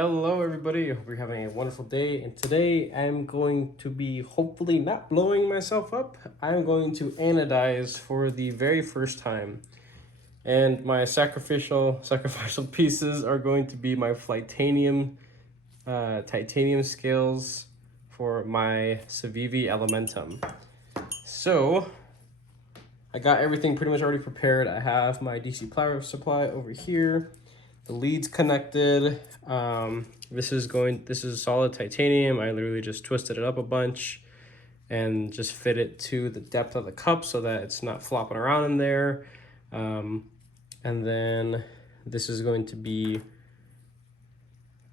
Hello everybody, I hope you're having a wonderful day, and today I'm going to be hopefully not blowing myself up. I'm going to anodize for the very first time, and my sacrificial pieces are going to be my titanium scales for my Civivi Elementum. So I got everything pretty much already prepared. I have my DC power supply over here. The lead's connected. This is solid titanium. I literally just twisted it up a bunch and just fit it to the depth of the cup so that it's not flopping around in there. And then this is going to be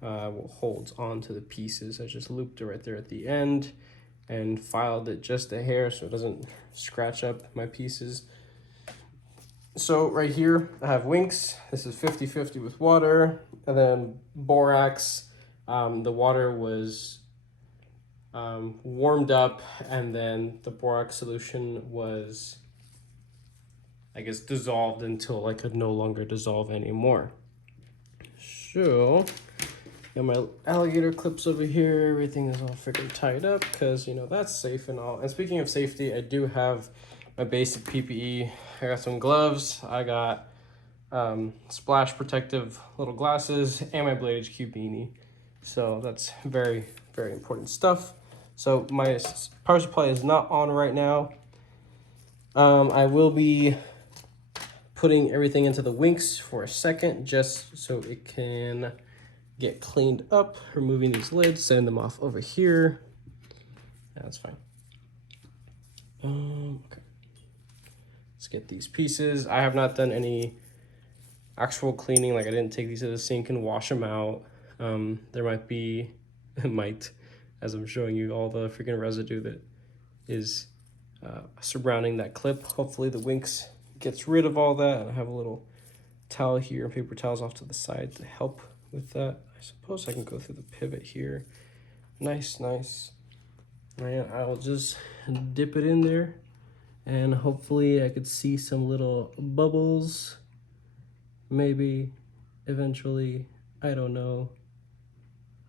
what holds onto the pieces. I just looped it right there at the end and filed it just a hair so it doesn't scratch up my pieces. So right here, I have Winks. This is 50-50 with water. And then borax. The water was warmed up, and then the borax solution was, I guess, dissolved until I could no longer dissolve anymore. So, got my alligator clips over here. Everything is all freaking tied up because, that's safe and all. And speaking of safety, I do have my basic PPE. I got some gloves. I got splash protective little glasses and my Blade HQ beanie. So that's very, very important stuff. So my power supply is not on right now. I will be putting everything into the Winks for a second just so it can get cleaned up, removing these lids, sending them off over here. That's fine. Okay. Let's get these pieces. I have not done any actual cleaning, like I didn't take these to the sink and wash them out. There might, as I'm showing you all the freaking residue that is surrounding that clip. Hopefully the Winks gets rid of all that. And I have a little towel here, paper towels off to the side to help with that. I suppose I can go through the pivot here. Nice. And I'll just dip it in there, and hopefully I could see some little bubbles. Maybe eventually, I don't know.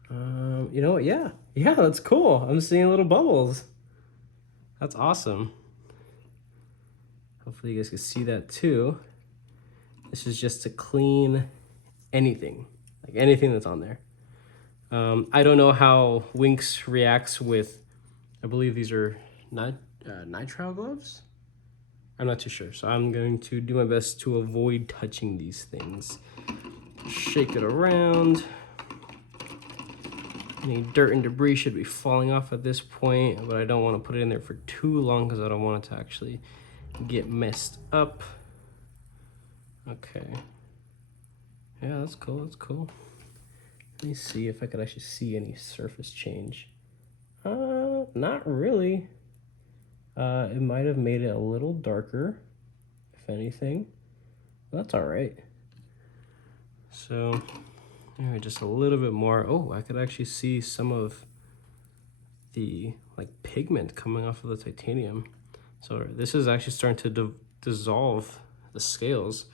You know what? Yeah, that's cool. I'm seeing little bubbles. That's awesome. Hopefully you guys can see that too. This is just to clean anything, like anything that's on there. I don't know how Winks reacts with, I believe these are nitrile gloves? I'm not too sure, so I'm going to do my best to avoid touching these things. Shake it around. Any dirt and debris should be falling off at this point, but I don't want to put it in there for too long because I don't want it to actually get messed up. Okay. Yeah, that's cool. Let me see if I could actually see any surface change. Not really. It might have made it a little darker, if anything. That's all right. So, maybe just a little bit more. Oh, I could actually see some of the pigment coming off of the titanium. So this is actually starting to dissolve the scales,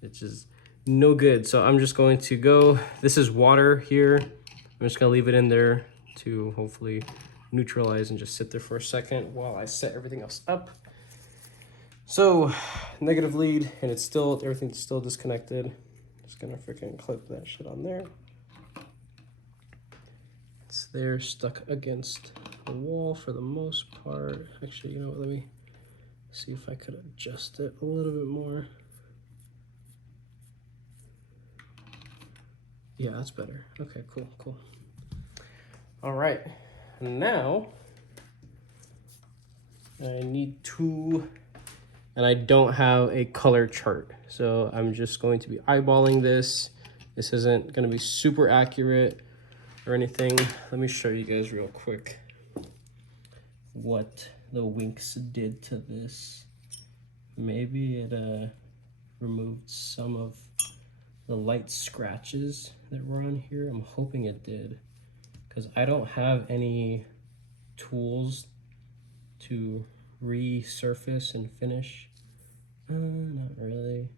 which is no good. So I'm just going to go, this is water here. I'm just gonna leave it in there to hopefully neutralize and just sit there for a second while I set everything else up. So negative lead, and everything's still disconnected. Just gonna freaking clip that shit on there. It's there stuck against the wall for the most part. Actually, you know what, let me see if I could adjust it a little bit more. Yeah, that's better. Okay, cool. All right, now I need to, and I don't have a color chart, so I'm just going to be eyeballing this. This isn't gonna be super accurate or anything. Let me show you guys real quick what the Winks did to this. Maybe it removed some of the light scratches that were on here. I'm hoping it did, because I don't have any tools to resurface and finish. Not really.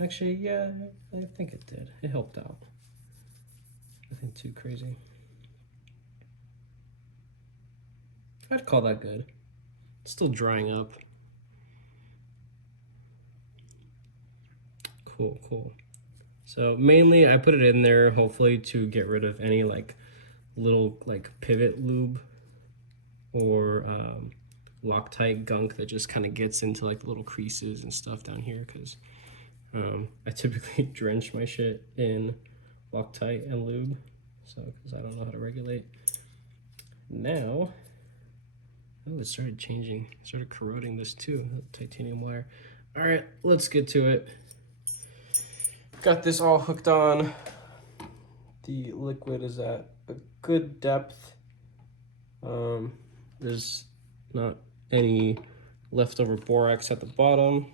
Actually, yeah, I think it did. It helped out. Nothing too crazy. I'd call that good. It's still drying up. Cool, cool. So mainly I put it in there hopefully to get rid of any like little like pivot lube or Loctite gunk that just kind of gets into like the little creases and stuff down here, because I typically drench my shit in Loctite and lube, so because I don't know how to regulate. Now, oh, it started changing, started corroding this too, titanium wire. All right, let's get to it. Got this all hooked on. The liquid is at a good depth. There's not any leftover borax at the bottom.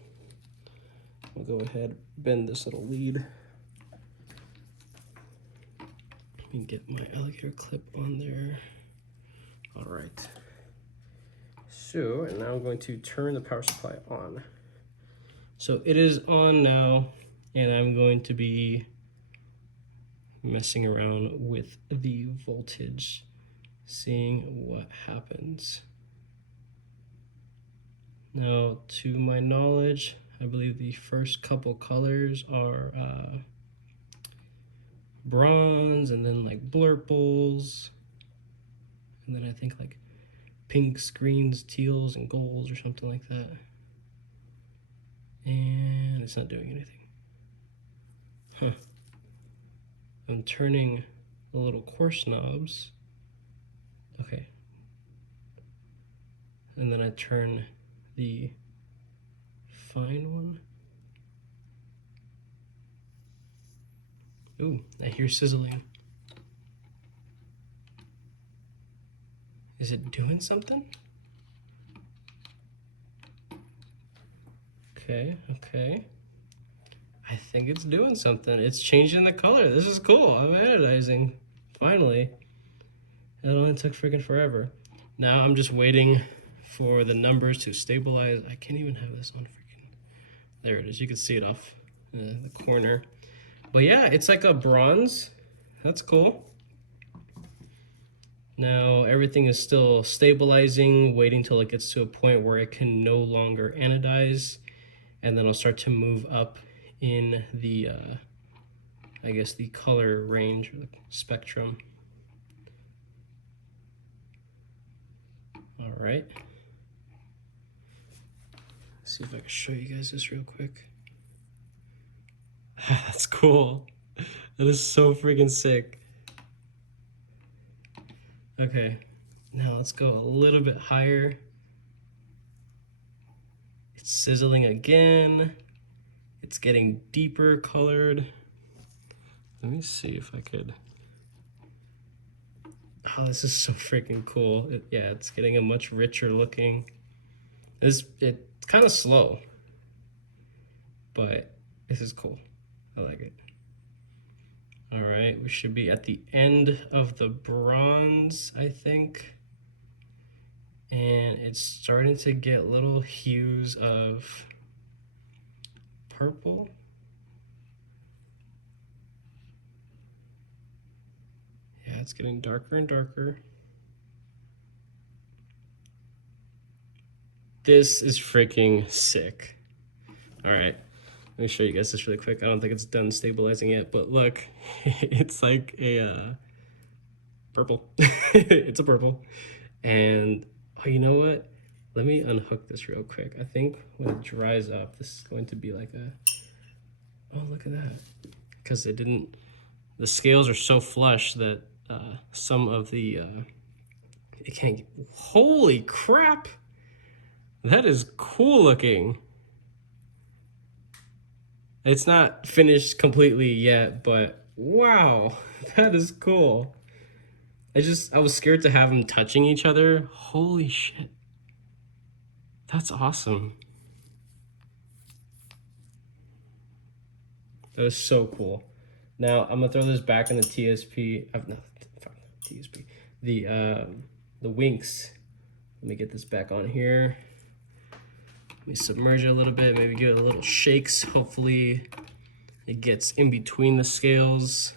I'll go ahead, bend this little lead. And get my alligator clip on there. All right. So, and now I'm going to turn the power supply on. So it is on now, and I'm going to be messing around with the voltage, seeing what happens. Now, to my knowledge, I believe the first couple colors are bronze, and then like blurples, and then I think like pinks, greens, teals, and golds or something like that. And it's not doing anything. Huh. I'm turning the little coarse knobs. Okay. And then I turn the fine one. Ooh, I hear sizzling. Is it doing something? Okay, okay. I think it's doing something. It's changing the color. This is cool. I'm anodizing. Finally. It only took freaking forever. Now I'm just waiting for the numbers to stabilize. I can't even have this on freaking... There it is. You can see it off the corner. But yeah, it's like a bronze. That's cool. Now everything is still stabilizing, waiting till it gets to a point where it can no longer anodize. And then I'll start to move up in the, I guess, the color range or the spectrum. All right. Let's see if I can show you guys this real quick. That's cool. That is so freaking sick. Okay, now let's go a little bit higher. It's sizzling again. It's getting deeper colored. Let me see if I could. Oh, this is so freaking cool. Yeah, it's getting a much richer looking. It's kind of slow, but this is cool. I like it. All right, we should be at the end of the bronze, I think. And it's starting to get little hues of purple. Yeah, it's getting darker and darker. This is freaking sick. All right, let me show you guys this really quick. I don't think it's done stabilizing yet, but look, it's like a purple. It's a purple. And oh, you know what? Let me unhook this real quick. I think when it dries up, this is going to be like a, oh, look at that. Because it didn't, the scales are so flush that some of the, it can't, holy crap. That is cool looking. It's not finished completely yet, but wow, that is cool. I was scared to have them touching each other. Holy shit. That's awesome. That is so cool. Now I'm gonna throw this back in the TSP. No, TSP. The Winx. Let me get this back on here. Let me submerge it a little bit, maybe give it a little shakes. Hopefully it gets in between the scales.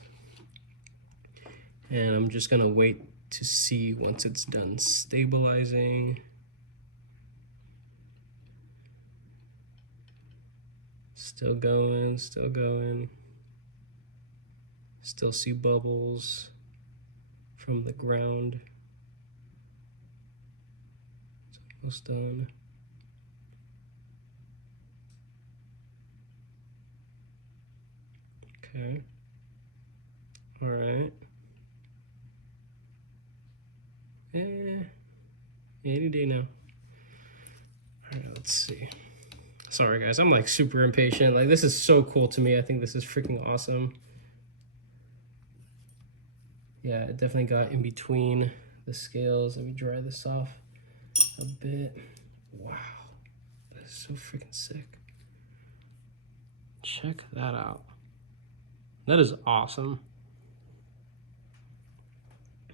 And I'm just gonna wait to see once it's done stabilizing. Still going, still going. Still see bubbles from the ground. It's almost done. Okay. All right. Any day now. All right, let's see. Sorry guys, I'm like super impatient. Like this is so cool to me. I think this is freaking awesome. Yeah, it definitely got in between the scales. Let me dry this off a bit. Wow, that is so freaking sick. Check that out. That is awesome.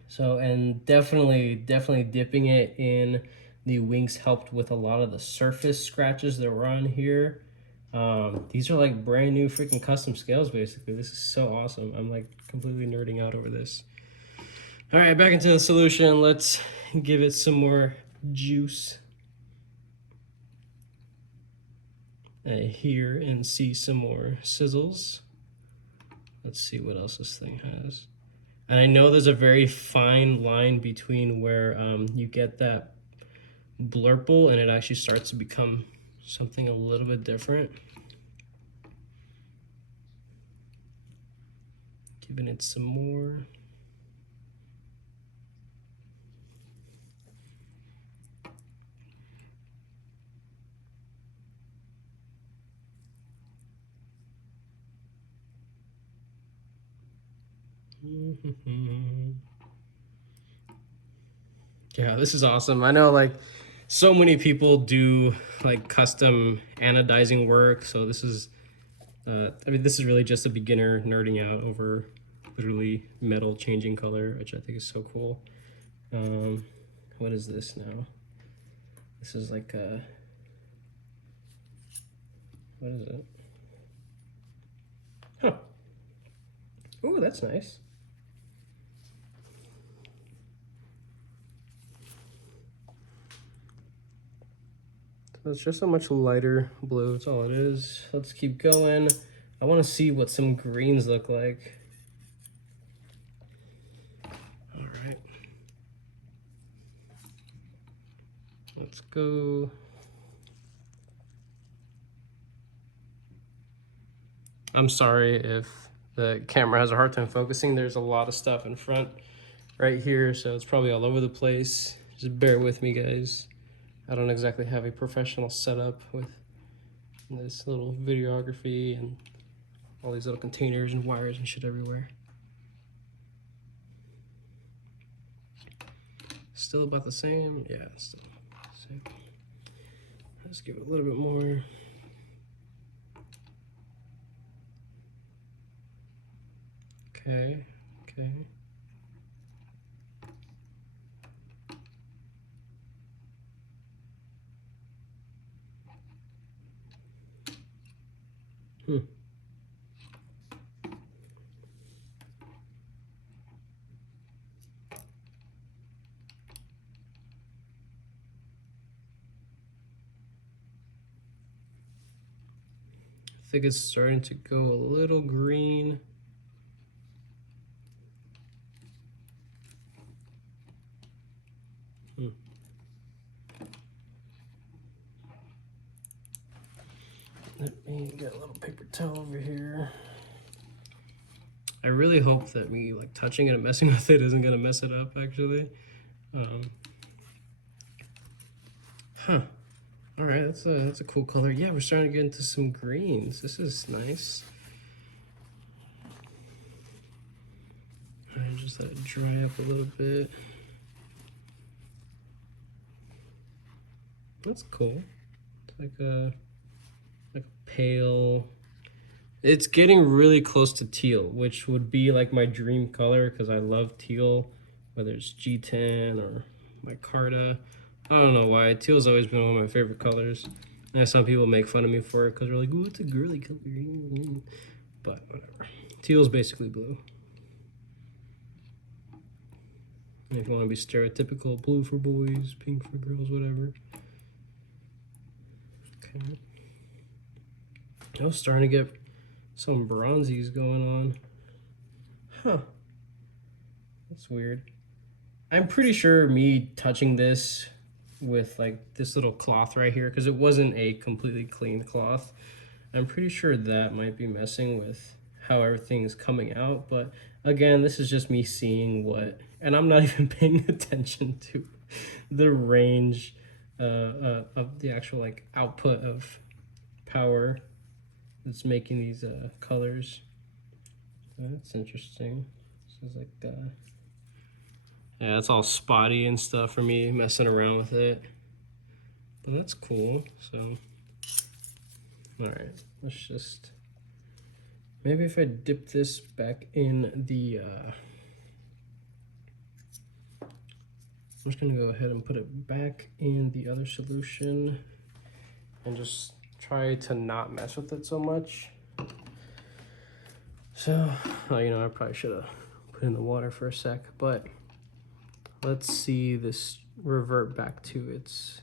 So, and definitely dipping it in the wings helped with a lot of the surface scratches that were on here. These are like brand new freaking custom scales, basically. This is so awesome. I'm like completely nerding out over this. All right, back into the solution. Let's give it some more juice. Here and see some more sizzles. Let's see what else this thing has. And I know there's a very fine line between where you get that blurple and it actually starts to become something a little bit different. Giving it some more. Yeah, this is awesome. I know like so many people do like custom anodizing work, so this is I mean this is really just a beginner nerding out over literally metal changing color, which I think is so cool. What is this now? This is like a, what is it? Huh. Oh, that's nice. So it's just a much lighter blue, that's all it is. Let's keep going. I want to see what some greens look like. All right. Let's go. I'm sorry if the camera has a hard time focusing. There's a lot of stuff in front right here, so it's probably all over the place. Just bear with me, guys. I don't exactly have a professional setup with this little videography and all these little containers and wires and shit everywhere. Still about the same? Yeah, still the same. Let's give it a little bit more. Okay, okay. Hmm. I think it's starting to go a little green. Let me get a little paper towel over here. I really hope that me like touching it and messing with it isn't gonna mess it up actually. Huh. All right, that's a cool color. Yeah, we're starting to get into some greens. This is nice. All right, just let it dry up a little bit. That's cool. It's like a pale. It's getting really close to teal, which would be like my dream color because I love teal, whether it's G10 or micarta. I don't know why. Teal's always been one of my favorite colors. And some people make fun of me for it because they're like, ooh, it's a girly color. But whatever. Teal's basically blue. If you want to be stereotypical, blue for boys, pink for girls, whatever. Okay. I was starting to get some bronzies going on. Huh. That's weird. I'm pretty sure me touching this with like this little cloth right here, because it wasn't a completely clean cloth, I'm pretty sure that might be messing with how everything's coming out. But again, this is just me seeing what, and I'm not even paying attention to the range of the actual like output of power that's making these colors. That's interesting. This is like yeah, it's all spotty and stuff for me messing around with it, but that's cool. So all right, let's just, maybe if I dip this back in the I'm just gonna go ahead and put it back in the other solution and just try to not mess with it so much. So, oh, you know, I probably should have put in the water for a sec, but let's see this revert back to its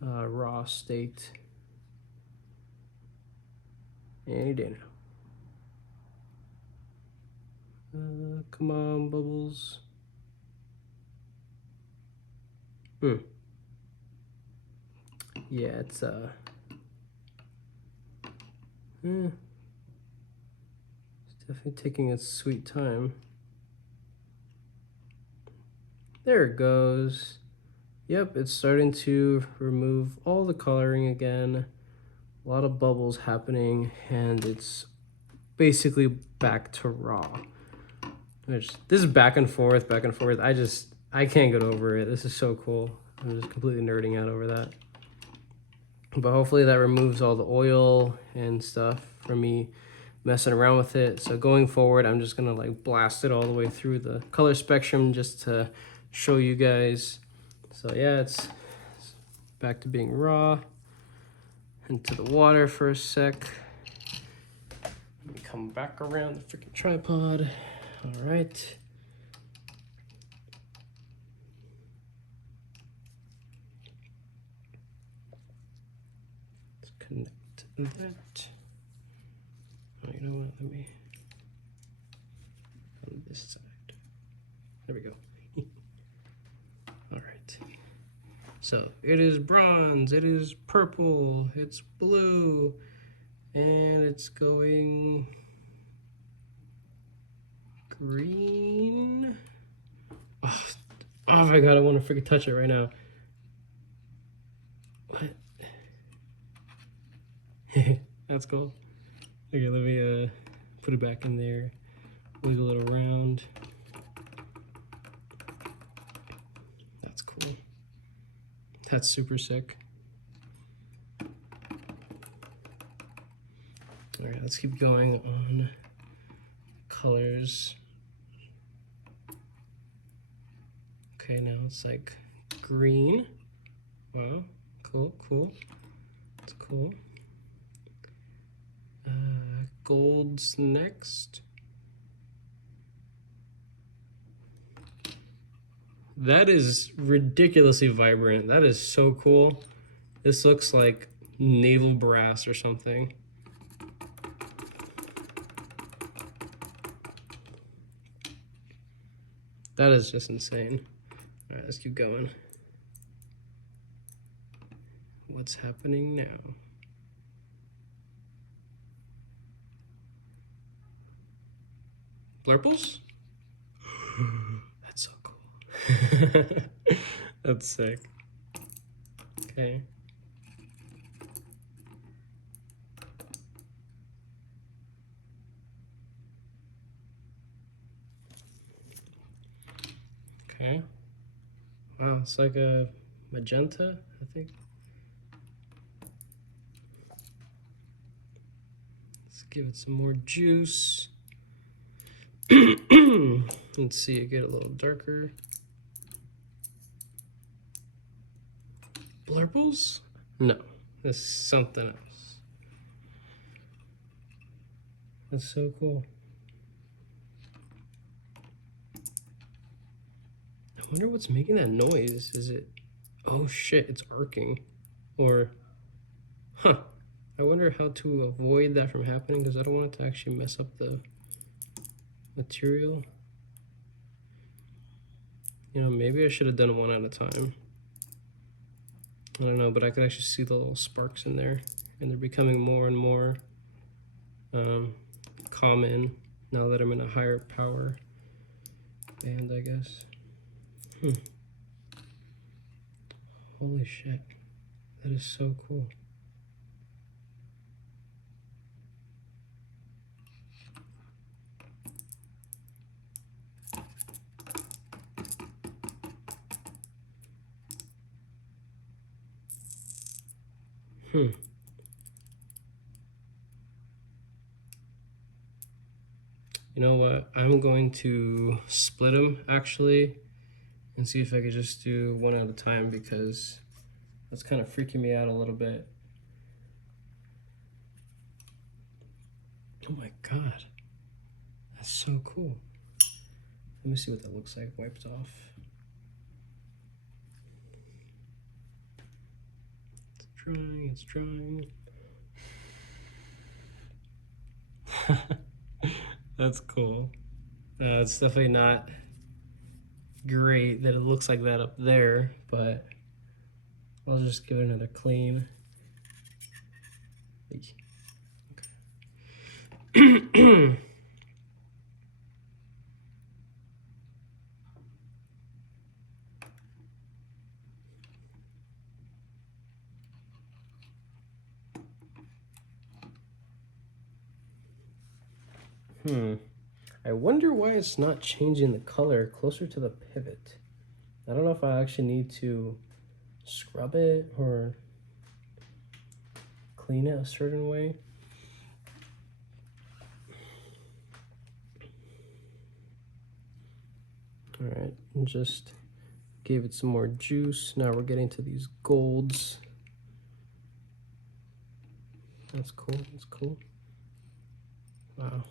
raw state any day now. Come on, bubbles. Yeah, it's it's definitely taking its sweet time. There it goes. Yep, it's starting to remove all the coloring again. A lot of bubbles happening, and it's basically back to raw. Which, this is back and forth, back and forth. I can't get over it. This is so cool. I'm just completely nerding out over that. But hopefully that removes all the oil and stuff from me messing around with it. So going forward, I'm just gonna like blast it all the way through the color spectrum just to show you guys. So yeah, it's back to being raw. Into the water for a sec. Let me come back around the freaking tripod. All right. Let's connect that. Oh, you know what? Let me on this side. There we go. All right. So it is bronze, it is purple, it's blue, and it's going green. Oh, oh my god, I want to freaking touch it right now. What? That's cool. Okay, let me put it back in there, wiggle it around. That's cool. That's super sick. All right, let's keep going on colors. Okay, now it's like green. Wow, cool, cool. That's cool. Gold's next. That is ridiculously vibrant. That is so cool. This looks like naval brass or something. That is just insane. All right, let's keep going. What's happening now? Blurples? That's so cool. That's sick. Okay. Okay. Wow, it's like a magenta, I think. Let's give it some more juice. Let's see it get a little darker. Blurples? No, this is something else. That's so cool. wonder what's making that noise. Is it, oh shit, it's arcing. Or, huh. I wonder how to avoid that from happening because I don't want it to actually mess up the material. You know, maybe I should have done one at a time. I don't know, but I could actually see the little sparks in there, and they're becoming more and more common now that I'm in a higher power band, I guess. Holy shit, that is so cool. You know what? I'm going to split them actually and see if I could just do one at a time because that's kind of freaking me out a little bit. Oh my god. That's so cool. Let me see what that looks like wiped off. It's drying, it's drying. That's cool. It's definitely not great that it looks like that up there, but I'll just give it another clean. Okay. I wonder why it's not changing the color closer to the pivot. I don't know if I actually need to scrub it or clean it a certain way. All right, and just gave it some more juice. Now we're getting to these golds. That's cool, that's cool. Wow.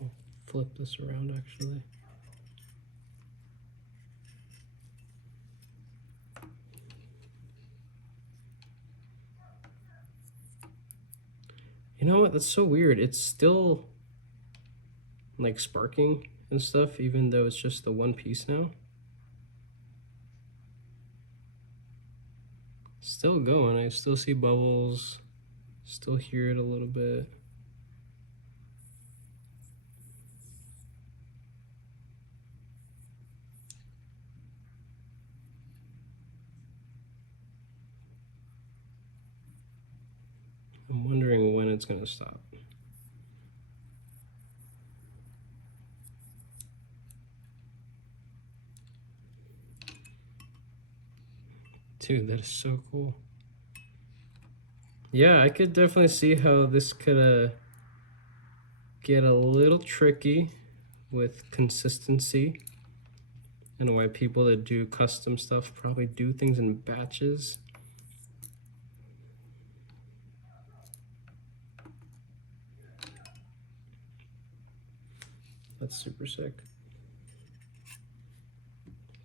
I'll flip this around actually. You know what, that's so weird. It's still like sparking and stuff, even though it's just the one piece now. Still going, I still see bubbles, still hear it a little bit. I'm wondering when it's gonna stop. Dude, that is so cool. Yeah, I could definitely see how this could get a little tricky with consistency, and why people that do custom stuff probably do things in batches. That's super sick.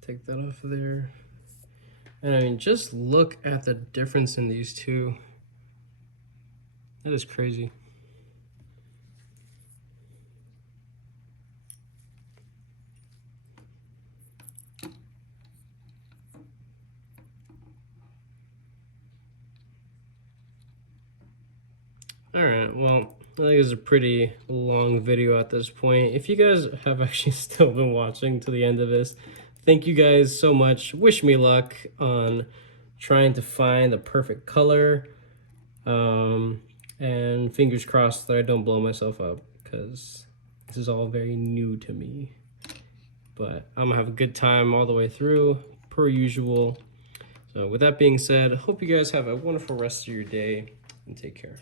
Take that off of there. And I mean, just look at the difference in these two. That is crazy. All right, well, I think it's a pretty long video at this point. If you guys have actually still been watching to the end of this, thank you guys so much. Wish me luck on trying to find the perfect color. And fingers crossed that I don't blow myself up because this is all very new to me. But I'm gonna have a good time all the way through, per usual. So with that being said, hope you guys have a wonderful rest of your day and take care.